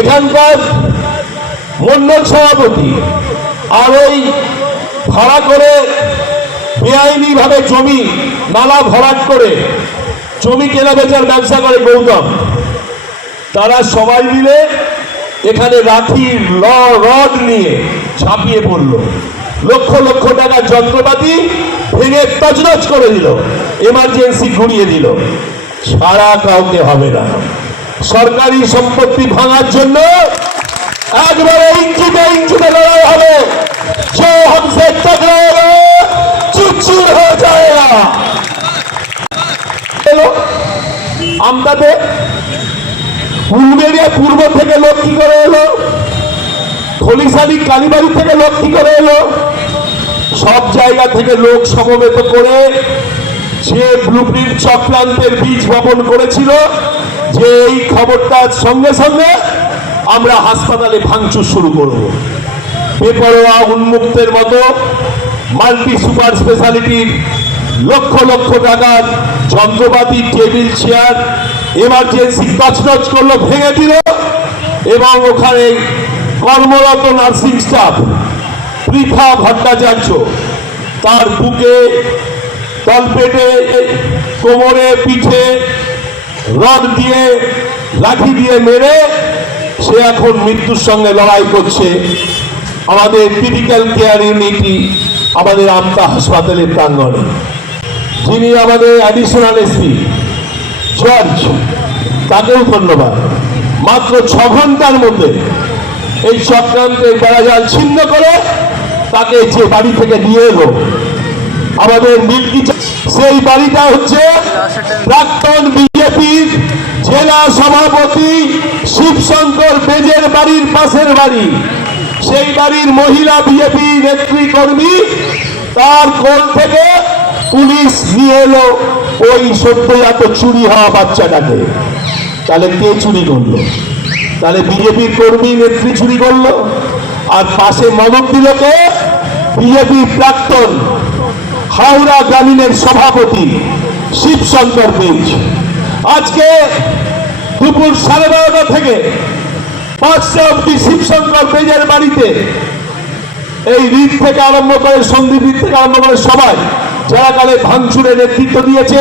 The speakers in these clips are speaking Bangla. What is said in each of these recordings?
এখানকার মন্ডল সভাপতি আর ওই ভাড়া করে বেআইনি ভাবে জমি নালা ভরাট করে জমি কেনা বেচার ব্যবসা করে গৌতম, তারা সবাই মিলে এখানে রাখির রড নিয়ে ঝাঁপিয়ে পড়ল, লক্ষ লক্ষ টাকার যন্ত্রপাতি ভেঙে তছনছ করে দিল, এমার্জেন্সি ঘুরিয়ে দিল। ছাড়া কাউকে হবে না। সরকারি সম্পত্তি ভাঙার জন্য একবারে ইঞ্চিতে ইঞ্চিতে লড়াই হবে। जो हमसे टकराएगा चूर हो जाएगा। আমদাতে উলবেড়িয়া পূর্ব থেকে লোক কি করে এলো, খলিশালী কালীবাড়ি থেকে লোক কি করে এলো, সব জায়গা থেকে লোক সমবেত করে যে ব্লুপ্রিন্ট চক্রান্তের বীজ বপন করেছিল, যে এই খবরটার সঙ্গে সঙ্গে আমরা হাসপাতালে ভাঙচুর শুরু করব। বেপরোয়া উন্মুক্তের মতো মাল্টি সুপার স্পেশালিটির লক্ষ লক্ষ টাকার যন্ত্রপাতি, টেবিল চেয়ার এমার্জেন্সি তছনছ করলো, ভেঙে দিল এবং ওখানে কর্মরত নার্সিং স্টাফ পৃথা ভট্টাচার্য তার বুকে, তলপেটে, কোমরে, পিঠে রড দিয়ে লাঠি দিয়ে মেরে সে এখন মৃত্যুর সঙ্গে লড়াই করছে আমাদের ক্রিটিক্যাল কেয়ার ইউনিটি, আমাদের আমতা হাসপাতালের প্রাঙ্গণে। যিনি আমাদের অ্যাডিশনাল এসপি জর্জ, তাকেও ধন্যবাদ। মাত্র 6 ঘন্টার মধ্যে এই চক্রান্তের বেড়াজাল ছিন্ন করে তাকে যে বাড়ি থেকে নিয়ে এলো আমাদের মিল্কি, সেই বাড়িটা হচ্ছে প্রাক্তন বিজেপির জেলা সভাপতি শিবশঙ্কর বেজের বাড়ির পাশের বাড়ি। সেই বাড়ির মহিলা বিজেপি নেত্রী কর্মী, তার কোল থেকে পুলিশ নিয়ে এলো ওই সদ্যজাত চুরি হওয়া বাচ্চাটাকে। তাহলে কে চুরি করলো? তাহলে বিজেপির কর্মী নেত্রী চুরি করলো। আর পাশে মদত দিল কে? বিজেপির প্রাক্তন হাওড়া গ্রামীণের সভাপতি শিবশঙ্কর বেজ। আজকে দুপুর 12:30 থেকে 5টা অব্দি শিবশঙ্কর বেজের বাড়িতে এই রিট থেকে আরম্ভ করে, সন্দীপ রিট থেকে আরম্ভ করে সবাই যারা কালে ভাঙচুরে নেতৃত্ব দিয়েছে,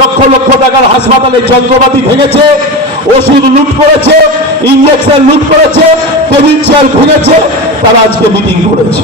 লক্ষ লক্ষ টাকার হাসপাতালের যন্ত্রপাতি ভেঙেছে, ওষুধ লুট করেছে, ইঞ্জেকশন লুট করেছে, টেবিল চেয়ার ভেঙেছে, তারা আজকে মিটিং করেছে।